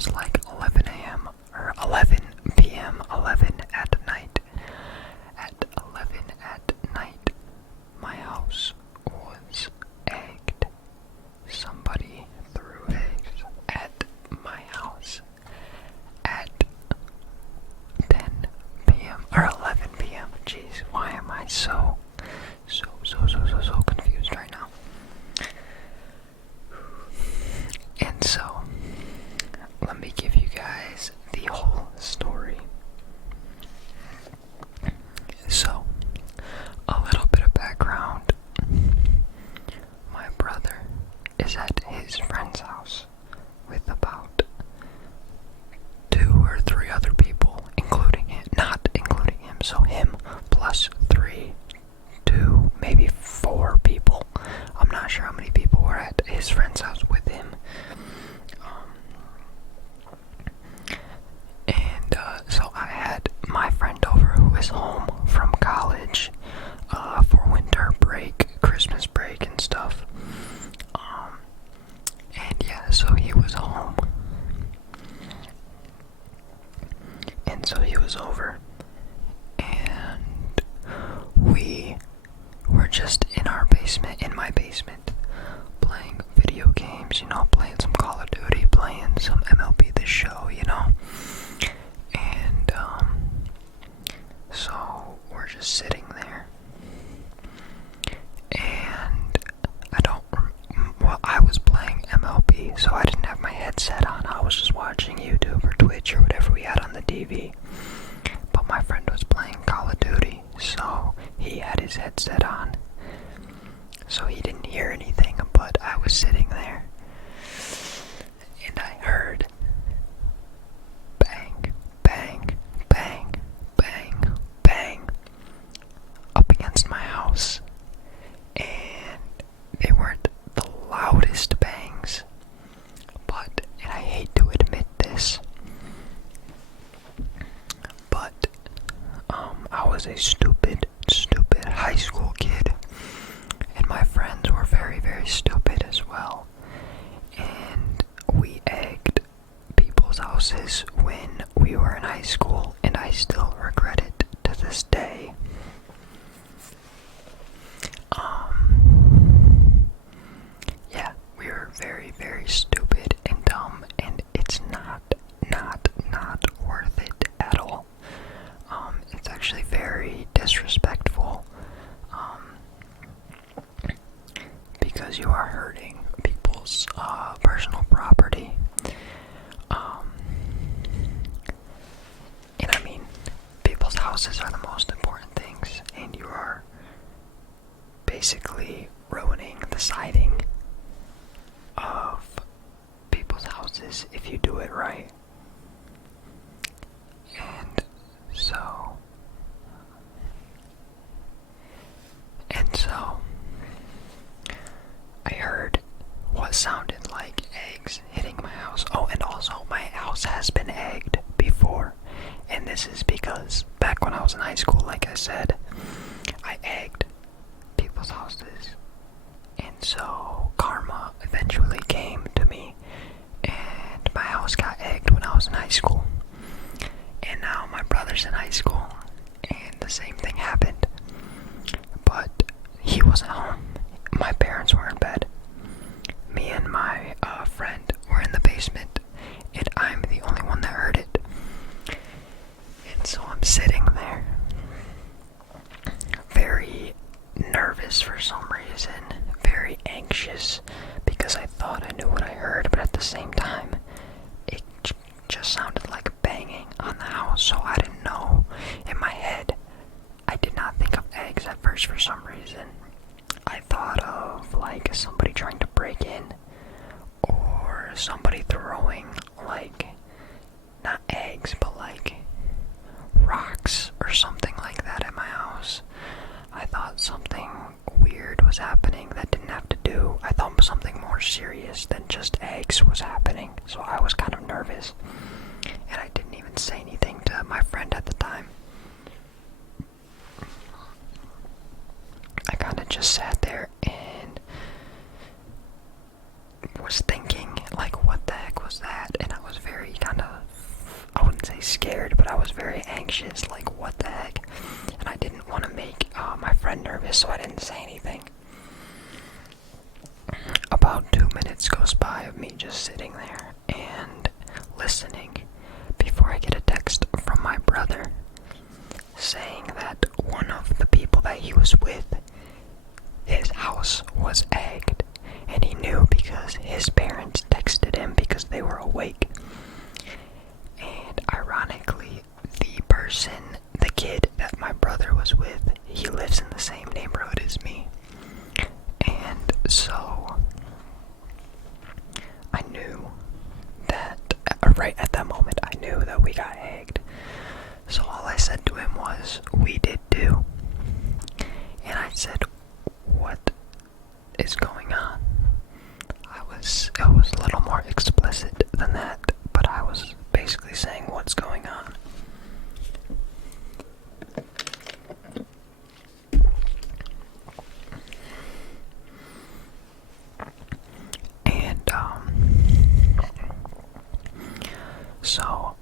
was like 11 a.m. or 11 p.m., 11 at night. At 11 at night, my house was egged. Somebody threw eggs at my house at 10 p.m. or 11 p.m. Jeez, why am I so confused right now? And so, let me give you guys the whole story. So, a little bit of background. My brother is at his friend's house with about 2 or 3 other people, including him, not including him, so him plus 3, 2, maybe 4 people. I'm not sure how many people were at his friend's house with him. So I had my friend over who is home from college for winter break, Christmas break and stuff. And yeah, so he was home. And so he was over. And we were just in our basement, in my basement, playing video games, playing some Call of Duty, playing some MLB The Show, And, so we're just sitting there. And I was playing MLB, so I didn't have my headset on. I was just watching YouTube or Twitch or whatever we had on the TV. But my friend was playing Call of Duty, so he had his headset on. So he didn't hear anything, but I was sitting there. And I heard bang, bang, bang, bang, bang up against my house. And they weren't the loudest bangs, but, and I hate to admit this, but I was a stupid high school kid, and my friends were very, very stupid as well, and we egged people's houses when we were in high school, and I still regret it to this day. Yeah, we were very, very stupid and dumb, and it's not worth it at all. It's actually very disrespectful, because you are hurting people's personal property. And I mean, people's houses are the most important things, and you are basically ruining the siding of people's houses if you do it right. And so I heard what sounded like eggs hitting my house. Oh, and also my house has been egged before, and this is because back when I was in high school, like I said, I egged people's houses, and so karma eventually came to me, and my house got egged when I was in high school. And now my brother's in high school, and the same thing happened, but he wasn't home. My parents were in bed. Me and my friend were in the basement, and I'm the only one that heard it. And so I'm sitting there, very nervous for some reason, very anxious, because I thought I knew what I heard, but at the same time, it just sounded like banging on the house, so I didn't know. In my head, I did not think of eggs at first for some reason. I thought of like somebody trying to break in, or somebody throwing like, not eggs, but like rocks or something like that at my house. I thought something weird was happening that didn't have to do, I thought something more serious than just eggs was happening, so I was kind of nervous, and I didn't even say anything to my friend at the time. I kind of just sat there and was thinking, like, what the heck was that? And I was very very kind of, I wouldn't say scared, but I was very anxious, like what the heck, and I didn't want to make my friend nervous, so I didn't say anything. About 2 minutes goes by of me just sitting there and listening before I get a text from my brother saying that one of the people that he was with, his house was egged, and he knew because his parents texted him because they were awake. And ironically, the kid that my brother was with, he lives in the same neighborhood as me. And so I knew that, right at that moment, I knew that we got egged. So all I said to him was, "We did too." And I said, "What is going on?" It was a little more explicit than that, but I was basically saying what's going on. And so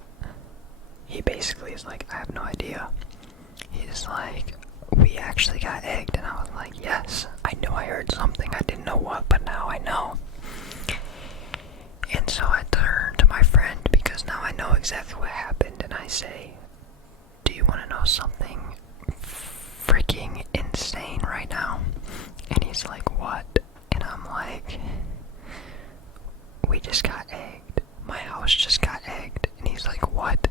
he basically is like, "I have no idea." He's like, "We actually got egged," and I was like, "Yes, I knew I heard something. I didn't know what, but now I know." And so I turn to my friend because now I know exactly what happened, and I say, "Do you want to know something freaking insane right now?" And he's like, "What?" And I'm like, "We just got egged. My house just got egged." And he's like, "What?"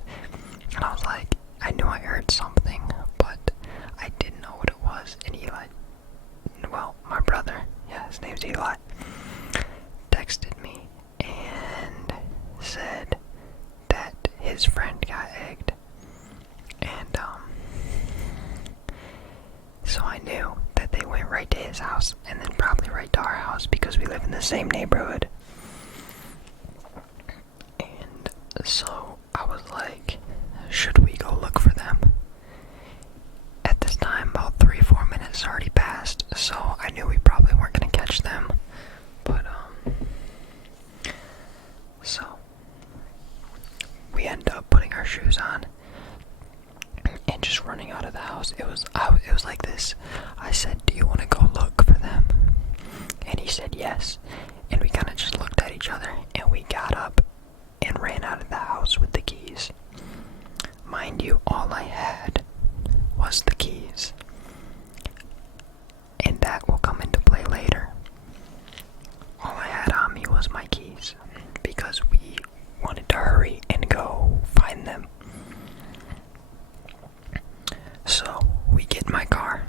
And I was like, "I knew I heard something, but I didn't know what it was." And Eli, well, my brother, yeah, his name's Eli, texted me and said that his friend got egged. And so I knew that they went right to his house and then probably right to our house because we live in the same neighborhood. And so I was like, should we go look for them? At this time, about 3-4 minutes already passed, so I knew we probably weren't gonna catch them. But so we ended up putting our shoes on and just running out of the house. It was like this. I said, "Do you want to go look for them?" And he said yes. And we kind of just looked at each other and we got up and ran out of the house with the keys. Mind you, all I had was the keys. And that will come into play later. All I had on me was my keys because we wanted to hurry and go find them. So we get in my car,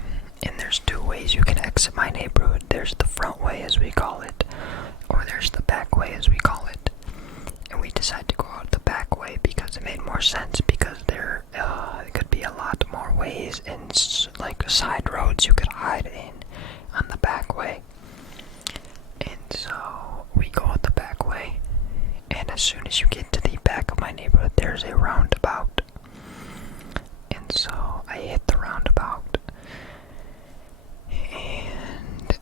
and there's 2 ways you can exit my neighborhood. There's the front way, as we call it, or there's the back way, as we call it. And we decided to go out the back way because it made more sense, because there could be a lot more ways and like side roads you could hide in on the back way. And so we go out the back way, and as soon as you get to the back of my neighborhood, there's a roundabout. And so I hit the roundabout, and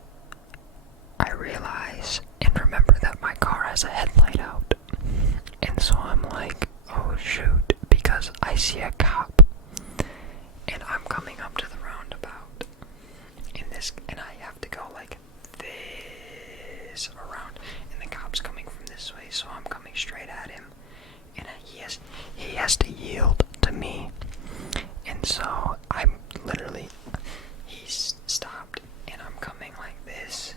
I realize and remember that my car has a headlight out. And so I'm like, oh shoot, because I see a cop, and I'm coming up to the roundabout and I have to go like this around, and the cop's coming from this way, so I'm coming straight at him, and he has to yield to me. And so he stopped, and I'm coming like this,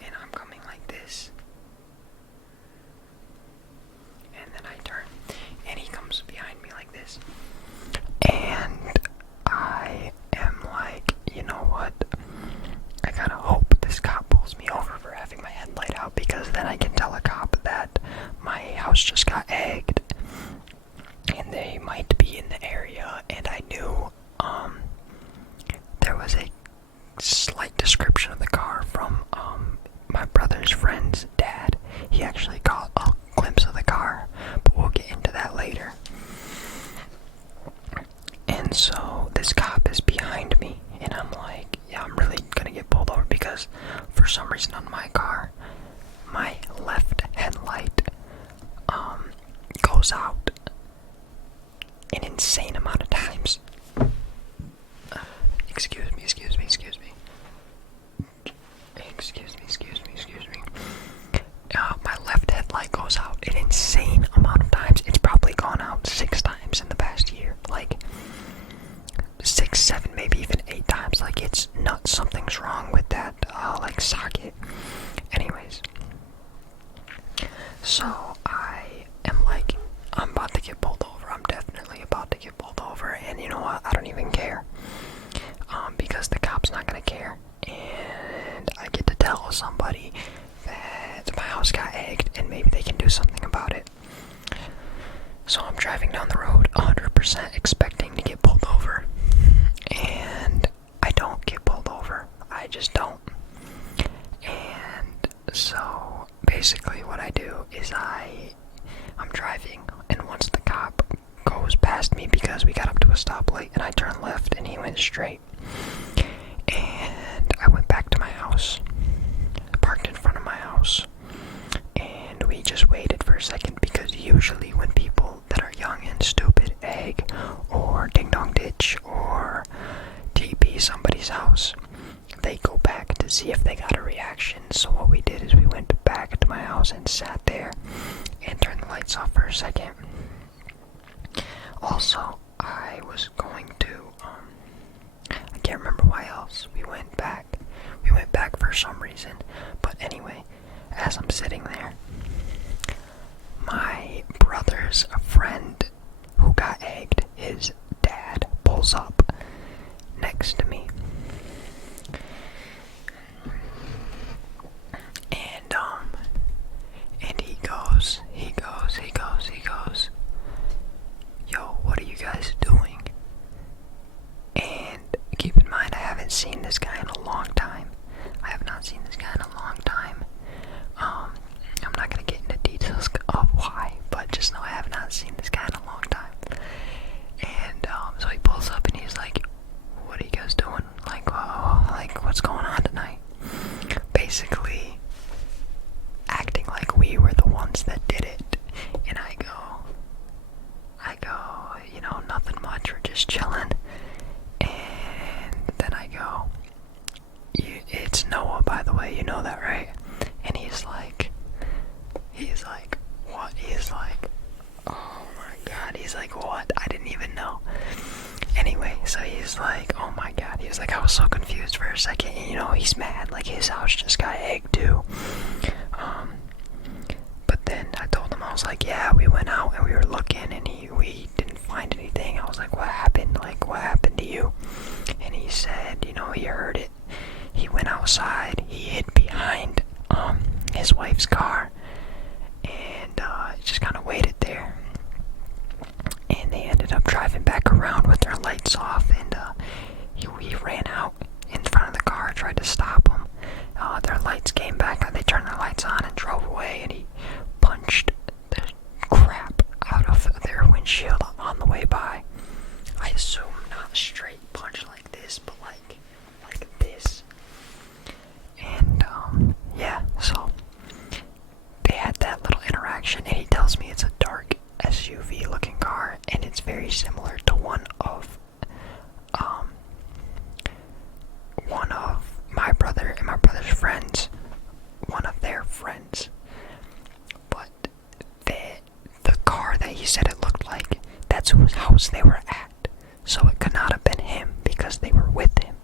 and I'm coming like this, and then I turn, and he comes behind me like this, and I am like, you know what, I kind of hope this cop pulls me over for having my headlight out, because then I can tell a cop that my house just got egged, and they might be in the area. And I knew there was a slight description of the car from my brother's friend's dad. He actually got a glimpse of the car, but we'll get into that later. And so this cop is behind me, and I'm like, yeah, I'm really gonna get pulled over, because for some reason on my car, my left goes out an insane amount of times. Excuse me. My left headlight goes out an insane amount of times. It's probably gone out 6 times in the past year. Like 6, 7, maybe even 8 times. Like, it's nuts. Something's wrong with that like socket. Anyways, so I'm about to get pulled over. I'm definitely about to get pulled over, and you know what? I don't even care. Because the cop's not gonna care, and I get to tell somebody that my house got egged, and maybe they can do something about it. So I'm driving down the road 100% expecting to get pulled over, and I don't get pulled over. I just don't. And so basically what I do is I'm driving, and once the cop goes past me, because we got up to a stoplight, and I turned left and he went straight, and I went back to my house, parked in front of my house, and we just waited for a second, because usually when people that are young and stupid egg or ding dong ditch or TP somebody's house, they go back to see if they got a reaction. So what we did is we went back to my house and sat there and turned the lights off for a second. Also, I was going to, I can't remember why else we went back. We went back for some reason. But anyway, as I'm sitting there, my brother's friend who got egged, his dad pulls up next to me. And he goes, yo, what are you guys doing? And keep in mind, I haven't seen this guy in a long time. I have not seen this guy in a long time. I'm not gonna get into details of why, but just know I have not seen this guy in a long time. And so he pulls up and he's like, what are you guys doing? Like, what's going on tonight? Basically acting like we were the ones that did it. And I go, you know, nothing much, we're just chilling. And then I go, it's Noah, by the way, you know that, right? And he's like, what? He's like, oh my god, he's like, what? I didn't even know. Anyway, so he's like, oh my god, he was like, I was so confused for a second, and you know, he's mad, like his house just got egged too. But then I told him, I was like, yeah, we went out and we were looking and we didn't find anything. I was like, what happened? Like, what happened to you? And he said, you know, he heard it. He went outside, he hid behind his wife's car, and just kind of waited there. And they ended up driving back around with their lights off, and he ran out in front of the car, tried to stop them. Their lights came back, they turned their lights on and drove away, and he punched the crap out of their windshield on the way by. I assume not a straight punch like this, but like this. And yeah, so they had that little interaction, and he tells me it's a dark SUV looking car, and it's very similar to one of my brother and my brother's friends, one of their friends. But the car that he said it looked like, that's whose house they were at, so it could not have been him because they were with him.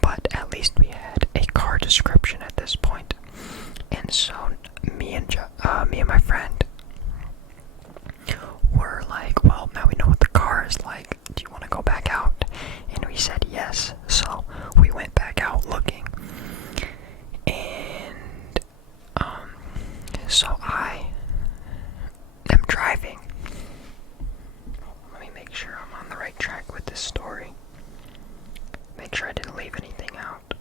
But at least we had a car description at this point. And so me and my friend were like, well, now we know what the car is like, do you want to go back out? And we said yes. So we went back out looking, and so I am driving. Let me make sure I'm on the right track with this story. Make sure I didn't leave anything out.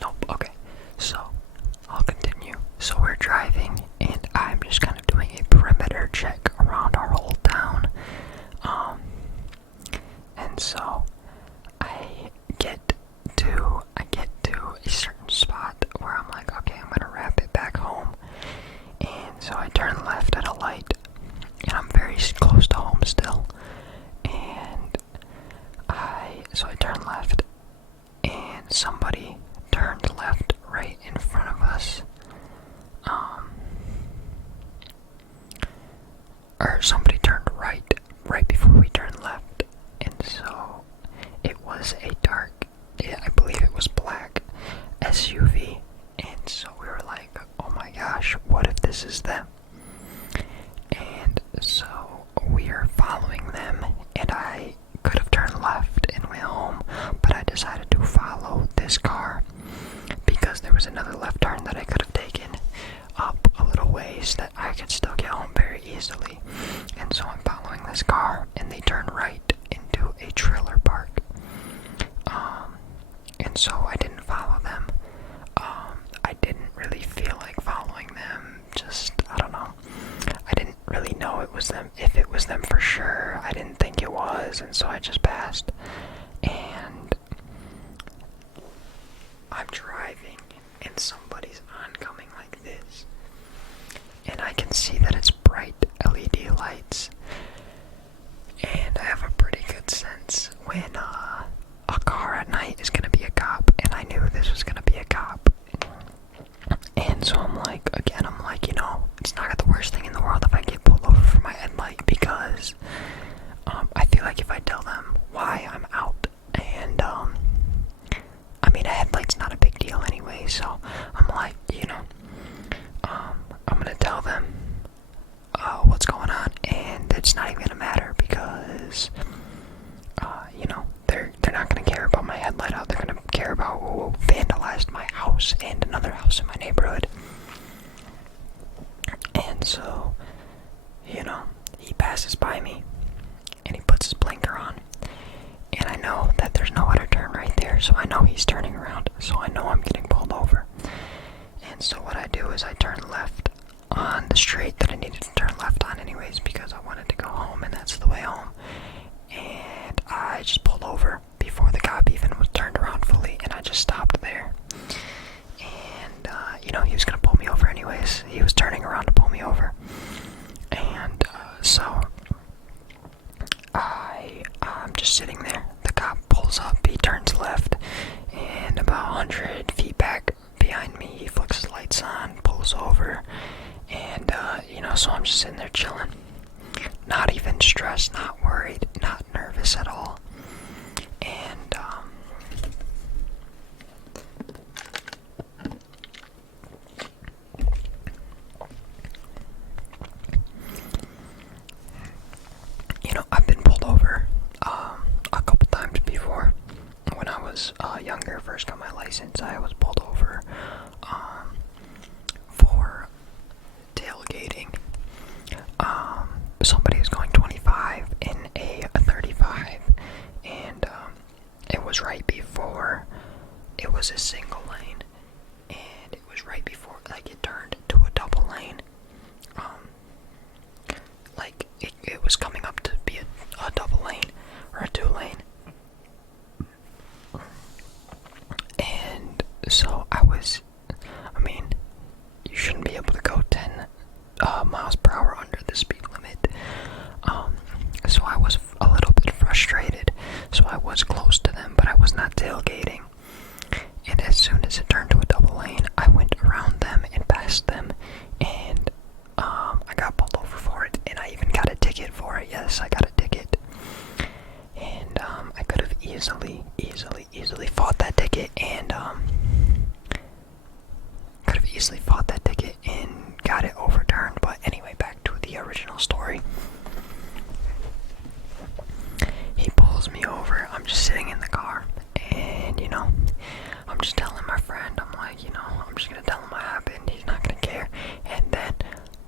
Nope, okay. was another left turn that I could have taken up a little ways that I could still get home very easily. And so I'm following this car, and they turn right into a trailer park. And so I didn't follow them. I didn't really feel like following them. Just, I don't know. I didn't really know it was them. If it was them for sure, I didn't think it was, and so I just passed. And I'm driving, and somebody's oncoming like this, and I can see that it's bright LED lights, and I have a pretty good sense when a car at night is gonna be a cop, and I knew this was gonna be a cop. And so I'm like, it's not the worst thing in the world if I get pulled over for my headlight, because I feel like if I tell them why I'm out, and a headlight's not a big deal anyway, so I'm like, I'm gonna tell them what's going on, and it's not even gonna matter, because they're not gonna care about my headlight out. They're gonna care about who vandalized my house and another house in my neighborhood. And so, he passes by me, and he puts his blinker on, and I know that there's no other turn right there, so I know he's turning around, so I know I'm getting pulled over. And so what I do is I turn left on the street that I needed to turn left on anyways, because I wanted to go home, and that's the way home. And I just pulled over before the cop even was turned around fully, and I just stopped there. And, he was gonna pull me over anyways. He was turning around to pull me over. And, so I'm just sitting there. The cop pulls up, he turns left, and about 100 feet back behind me, he flicks his lights on, pulls over, and, so I'm just sitting there chilling. Not even stressed, not worried, not nervous at all. And, I've been pulled over a couple times before. When I was younger, first got my license, I was pulled over for tailgating. Somebody was going 25 in a 35, and it was right before it was a single lane, and it was right before it turned to a double lane. It was coming up to be a double lane or a 2-lane. And so you shouldn't be able to go 10 miles per hour under the speed limit. So I was a little bit frustrated. So I was close to them, but I was not tailgating. And as soon as it turned to a double lane, I went around them and past them, and I got pulled over for it, and I even got a ticket for it. Yes, I got a ticket. And I could have easily fought that ticket, and got it overturned. But anyway, back to the original story. He pulls me over. I'm just sitting in the car, and I'm just telling my friend, I'm like, I'm just gonna tell him what happened. He's not gonna care. And then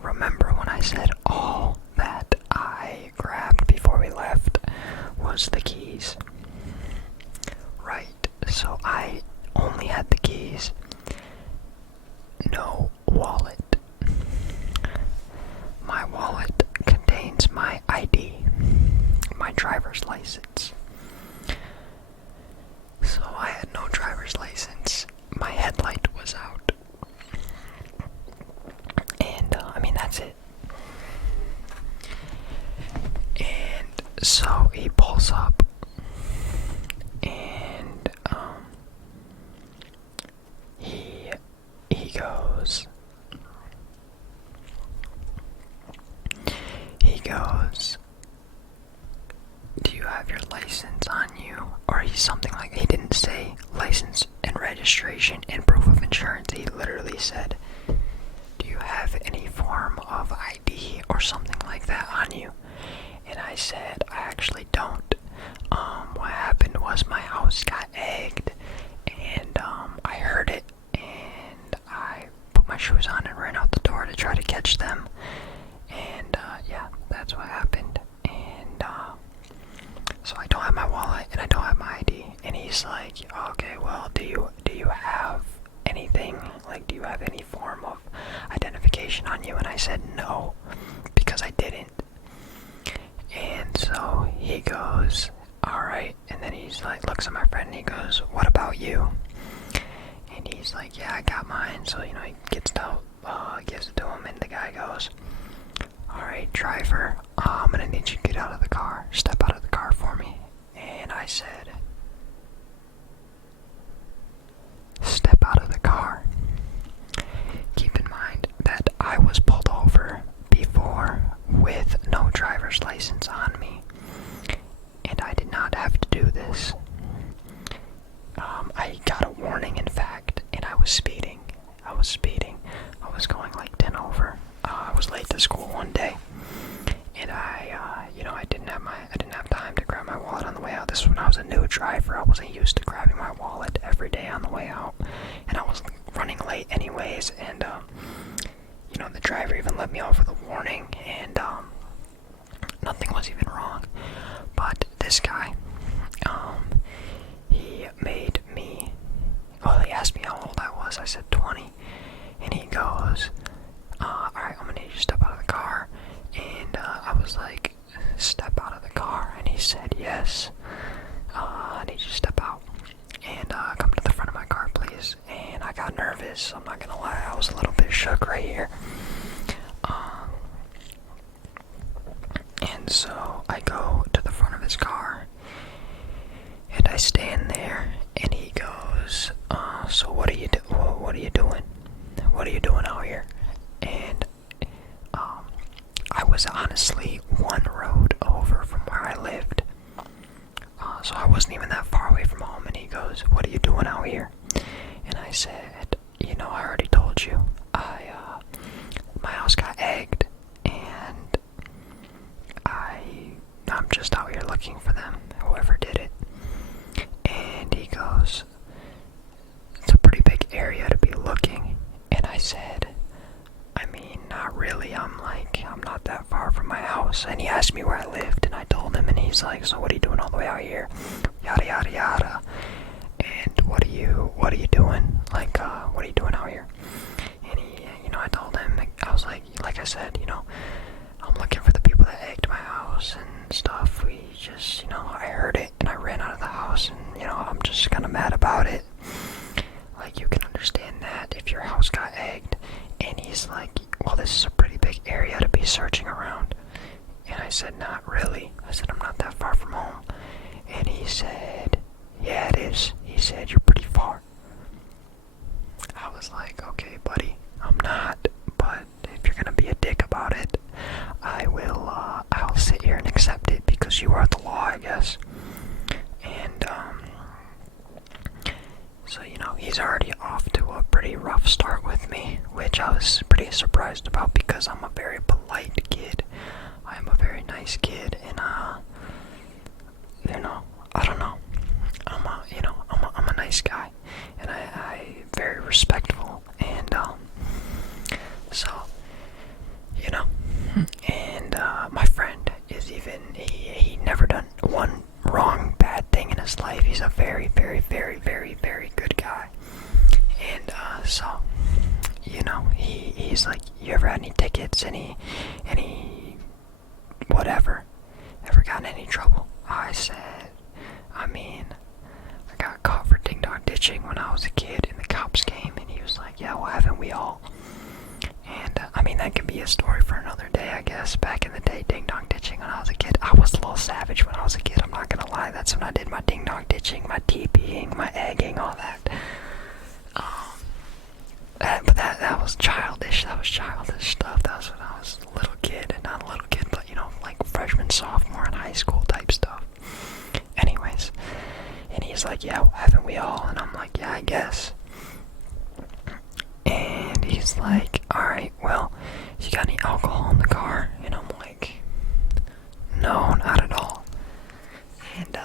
remember when I said all that I grabbed before we left was the keys, right? So I only had the keys, no wallet. My wallet contains my ID, my driver's license. So I had no driver's license. My headlight was out. And, that's it. And so he pulls up, and, he goes, do you have your license on you? Or something like, he didn't say license and registration and proof of insurance. He literally said, do you have any form of ID or something like that on you? And I said, I actually don't. What happened was my house got egged, and I heard it, and alright. And then he's like, looks at my friend and he goes, what about you? And he's like, yeah, I got mine. So, you know, he gets it out, gives it to him, and the guy goes, alright, driver, I'm gonna need you to get out of the car. Step out of the car for me. And I said, step out of the car. Keep in mind that I was pulled over before with no driver's license on me, and I did not have to do this. I got a warning, in fact, and I was speeding. I was going like 10 over. I was late to school one day, and I didn't have time to grab my wallet on the way out. This was when I was a new driver. I wasn't used to grabbing my wallet every day on the way out, and I was running late anyways. And the driver even let me off with a warning, and nothing was even wrong. But this guy, he made me. Well, he asked me how old I was. I said 20, and he goes, "Alright, I'm gonna need you to step out of the car." And I was like, "Step out of the car?" And he said, "Yes. I need you to step out and come to the front of my car, please." And I got nervous. I'm not gonna lie. I was a little bit shook right here. And so I go to the front of his car, and I stand there, and he goes, "So what are you doing? What are you doing? What are you doing out here?" And I was honestly one road over from where I lived, so I wasn't even that far away from home. And he goes, "What are you doing out here?" And I said, I already told you. My house got egged, and I'm just out here looking for them, whoever did it." And he goes, "It's a pretty big area to be looking." And I said, "I mean, not really. I'm not that far from my house." And he asked me where I lived, and I told him, and he's like, "So what are you doing all the way out here? Yada yada yada. And what are you doing? What are you doing out here?" And I told him, I was like I said, I'm looking for the people that egged my house and stuff. We just, I heard it and I ran out of the house, and I'm just kind of mad about it. You can understand that if your house got egged. And he's like, "Well, this is a pretty big area to be searching around." And I said, "Not really." I said, "I'm not that far from home." And he said, "Yeah, it is." He said, "You're pretty far." I was like, "Okay, buddy, I'm not, but if you're gonna be a dick about it, I'll sit here and accept it because you are the law, I guess." And so he's already off to a pretty rough start with me, which I was pretty surprised about because I'm a very polite kid. I am a very nice kid, and I don't know. I'm a nice guy, and I very respectful, and so and my friend is he never done one wrong bad thing in his life. He's a very, very, very, very, very good guy, and so he's like, "You ever had any tickets, any whatever, ever gotten any trouble?" I said, "I got caught for ding dong ditching when I was a kid, and the cops came." And he was like, "Yeah, well, haven't we all?" And that could be a story for another day, I guess. Back in the day, ding dong ditching when I was a kid, I was a little savage when I was a kid. I'm not gonna lie. That's when I did my ding dong ditching, my TPing, my egging, all that. But that was childish. That was childish stuff. That was when I was a little kid, and not a little kid, but freshman, sophomore in high school type stuff. Anyways, and he's like, "Yeah, well, haven't we all?" And I'm like, "Yeah, I guess." And he's like, "Alright, well, you got any alcohol in the car?" And I'm like, "No, not at all." And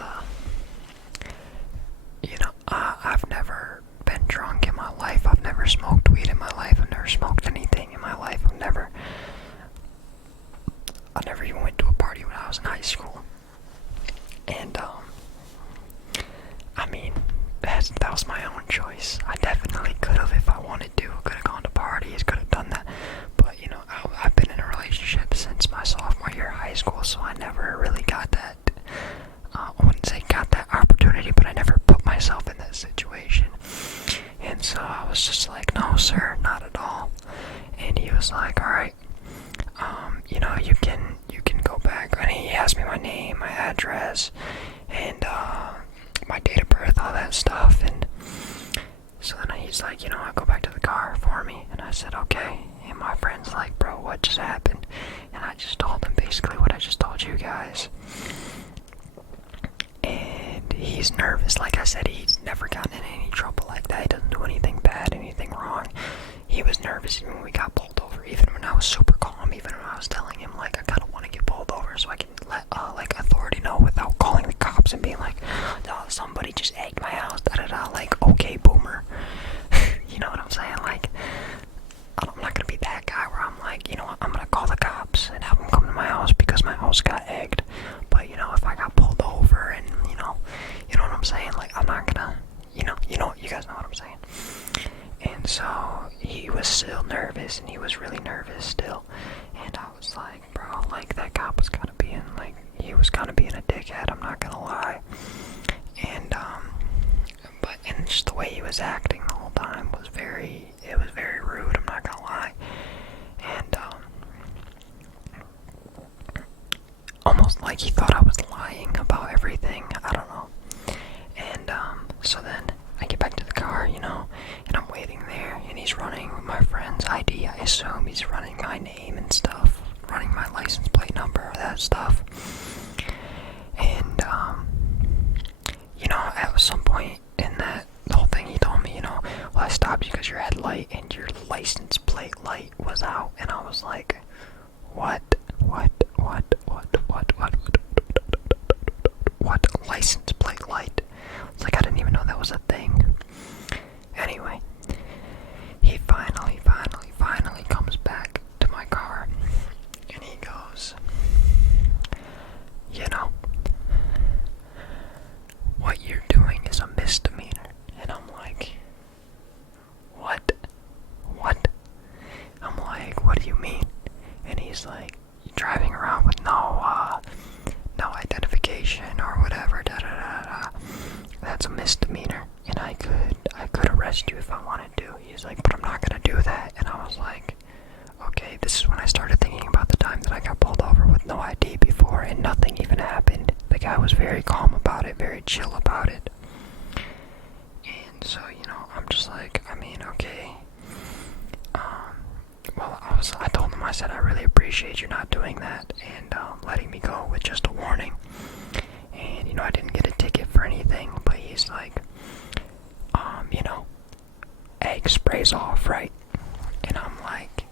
I've never been drunk in my life. I've never smoked weed in my life. I've never smoked anything in my life. I never even went to a party when I was in high school. And that was my own choice. I definitely could have, if I wanted to. Could have gone to parties, could have done that. But I've been in a relationship since my sophomore year of high school, so I never really got that. I wouldn't say got was just like, no sir, not at all. And he was like, alright, you know, you can go back. And he asked me my name, my address, and my date of birth, all that stuff. And so then he's like, you know, I'll go back to the car for me. And I said, okay. And my friend's like, bro, what just happened? And I just told him basically what I just told you guys. And he's nervous. Like I said, he's never gotten in any trouble like that. He doesn't do anything bad, anything wrong. He was nervous even when we got pulled over, even when I was super calm, even when I was telling him, like, I kind of want to get pulled over so I can let, like, authority know without calling the cops and being like, oh, somebody just egged my house, da-da-da, like, okay, boomer. You know what I'm saying? Like, I'm not going to be that guy where I'm like, you know what, I'm going to call the cops and have them come to my house because my house got egged. But, you know, if I got pulled over and, you know what I'm saying? Like, I'm not going to, you guys know what I'm saying. And so he was still nervous, and he was really nervous still. And I was like, bro, like, that cop was kind of being, like, he was kind of being a dickhead, I'm not gonna lie. And, and just the way he was acting the whole time was very rude, I'm not gonna lie. And, almost like he thought I was lying about everything, I don't know. And, so then I get back to the car, you know, and I'm waiting there, and he's running my friend's ID. I assume he's running my name and stuff, running my license plate number, that stuff. And, you know, at some point in that whole thing, he told me, you know, well, I stopped you because your headlight and your license plate light was out. And I was like, what license plate light? It's like, I didn't even know that was a thing. Anyway, he finally comes back to my car, and he goes, you know, what you're doing is a misdemeanor. And I'm like, what? I'm like, what do you mean? And he's like, you're driving around with no identification or whatever, da-da-da-da. That's a misdemeanor, and I could arrest you if I wanted to. He's like, but I'm not gonna do that. And I was like, okay, this is when I started thinking about the time that I got pulled over with no ID before and nothing even happened. The guy was very calm about it, very chill about it. And so, you know, I'm just like, I mean, okay. Well, I told him, I said, I really appreciate you not doing that and letting me go with just a warning. And, you know, I didn't get a ticket for anything, but he's like, you know, egg sprays off, right? And I'm like,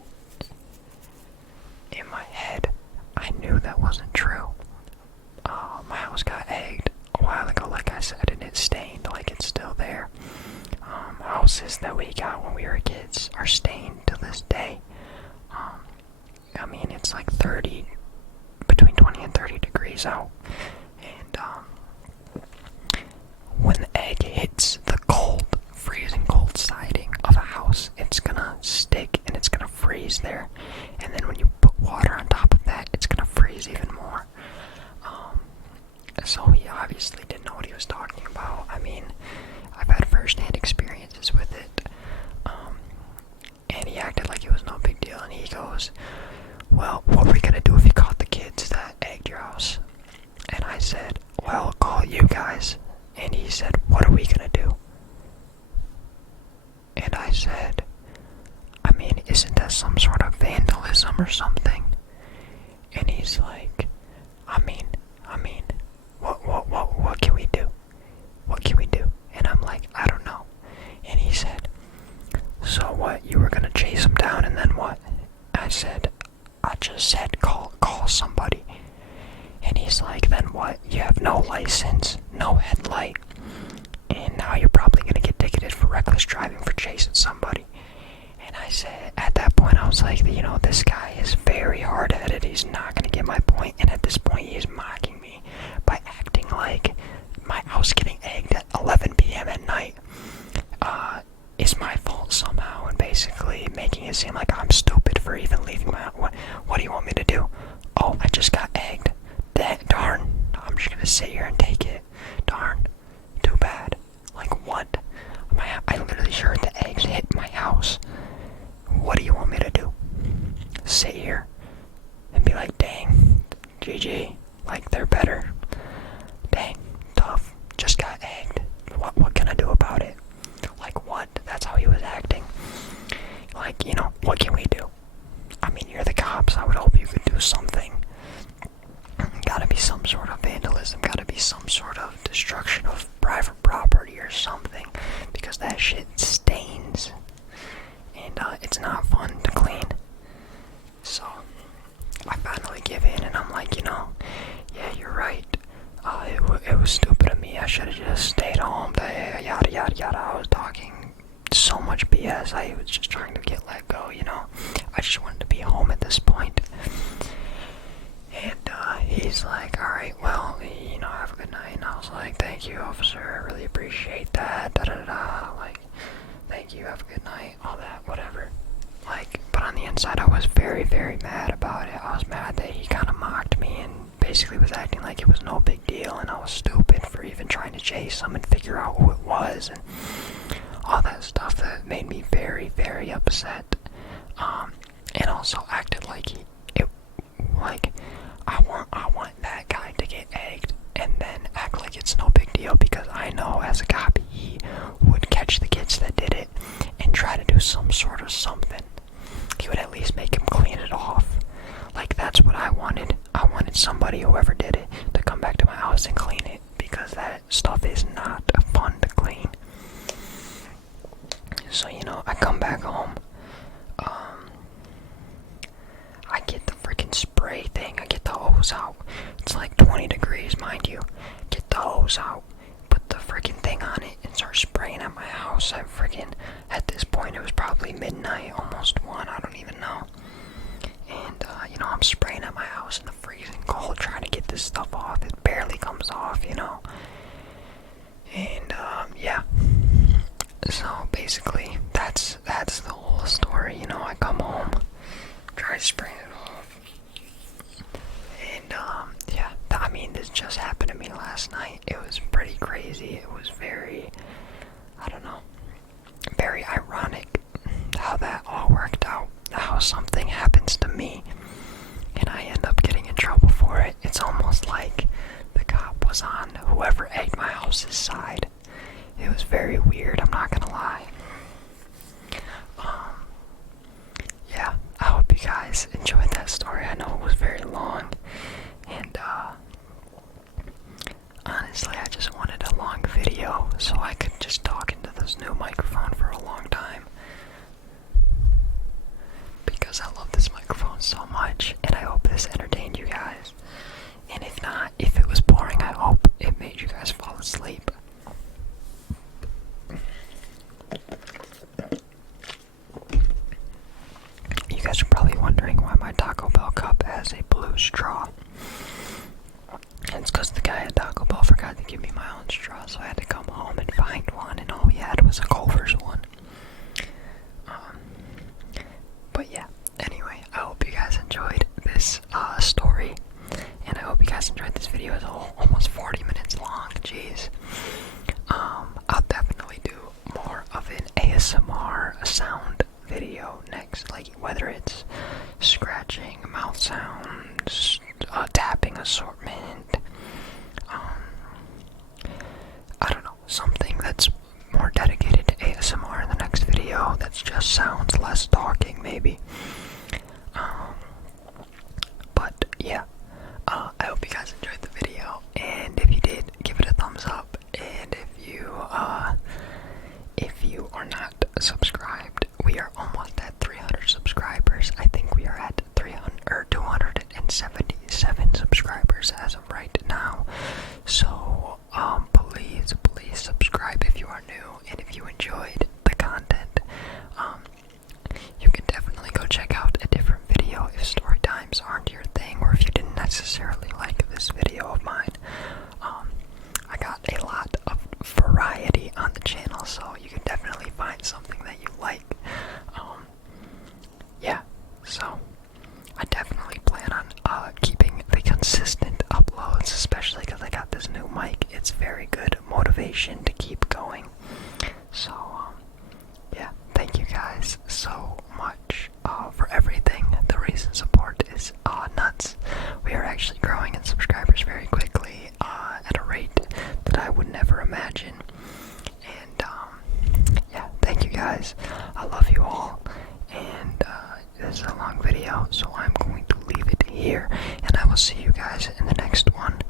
in my head, I knew that wasn't true. My house got egged a while ago, like I said, and it's stained, like it's still there. Houses that we got when we were kids are stained to this day. I mean, it's like between 20 and 30 degrees out. And, when the egg hits the freezing cold siding of a house, it's gonna stick and it's gonna freeze there. And then when you put water on top of that, it's gonna freeze even more. So he obviously didn't know what he was talking about. I mean, I've had first-hand experiences with it. And he acted like it was no big deal. And he goes, well, what are we gonna do if you caught the kids that egged your house? And I said, well, I'll call you guys. And he said, what are we gonna do? And I said, I mean, isn't that some sort of vandalism or something? And he's like, I mean, what can we do? What can we do? And I'm like, I don't know. And he said, so what, you were gonna chase him down and then what? I said, I just said call somebody. And he's like, then what? You have no license, no headlight, and now you're probably gonna get ticketed for reckless driving for chasing somebody. And I said, at that point, I was like, you know, this guy is very hard-headed. He's not gonna get my point. And at this point, he's mocking me by acting like my house getting egged at 11 p.m. at night is my fault somehow, and basically making it seem like I'm stupid for even leaving my house. What do you want me to do? Oh, I just got egged. Darn, I'm just gonna sit here and take it. Darn, too bad. Like what? I literally heard the eggs hit my stayed home, yada yada yada. I was talking so much BS. I was just trying to get let go, you know. I just wanted to be home at this point. And he's like, alright, well, you know, have a good night. And I was like, thank you, officer, I really appreciate that, da da da, like, thank you, have a good night, all that, whatever. Like, but on the inside, I was very, very mad about it. I was mad that he kind of mocked me and basically was acting like it was no big deal, and I was stupid for even trying to chase him and figure out who it was, and all that stuff that made me very, very upset. And also acted like I want that guy to get egged, and then act like it's no big deal, because I know as a cop he would catch the kids that did it and try to do some sort of something. He would at least make him clean it off. Like, that's what I wanted. I wanted somebody, whoever did it, to come back to my house and clean it, because that stuff is not fun to clean. So, you know, I come back home. I get the freaking spray thing. I get the hose out. It's like 20 degrees, mind you. Get the hose out, put the freaking thing on it, and start spraying at my house. I freaking, at this point, it was probably midnight, almost 1, I don't even know. And, you know, I'm spraying at my house in the freezing cold, trying to get this stuff off. It barely comes off, you know. And, yeah. So, basically, that's the whole story, you know. I come home, try spraying it off. And, yeah, I mean, this just happened to me last night. It was pretty crazy. It was very, I don't know, very ironic how that all worked out. How something happens to me and I end up getting in trouble for it. It's almost like the cop was on whoever egged my house's side. It was very weird, I'm not gonna lie. Yeah, I hope you guys enjoyed that story. I know it was very long, and honestly, I just wanted a long video so I could just talk into this new microphone for a long time, because I love this microphone so much, and I hope this entertained you guys. And if not, if it was boring, I hope it made you guys fall asleep. You guys are probably wondering why my Taco Bell cup has a blue straw. And it's because the guy at Taco Bell forgot to give me my own straw, so I had to come home and find one, and all he had was a Culver's one. But yeah, anyway, I hope you guys enjoyed this story, and I hope you guys enjoyed this video. It's almost 40 minutes long, jeez. I'll definitely do more of an ASMR sound video next, like whether it's scratching, mouth sounds, tapping assortment, I don't know, something that's more dedicated to ASMR in the next video that's just sounds, less talking maybe. But yeah, I hope you guys enjoyed the video, and if you did, give it a thumbs up, and if you are not subscribed, we are almost at 300 subscribers. I think we are at 277 subscribers as of right now. So please subscribe if you are new, and if you enjoyed the content, you can definitely go check out a different video if story times aren't your thing, or if you didn't necessarily like this video of mine. I got a lot of variety on the channel, so you can definitely find something that you like. Yeah, so I definitely plan on keeping the consistent uploads, especially because I got this new mic. It's very good motivation to keep going. So, yeah, thank you guys so much for everything. The recent support is nuts. We are actually growing in subscribers very quickly at a rate that I would never imagine. And yeah, thank you guys. I love you all. And this is a long video, so I'm going to leave it here, and I will see you guys in the next one.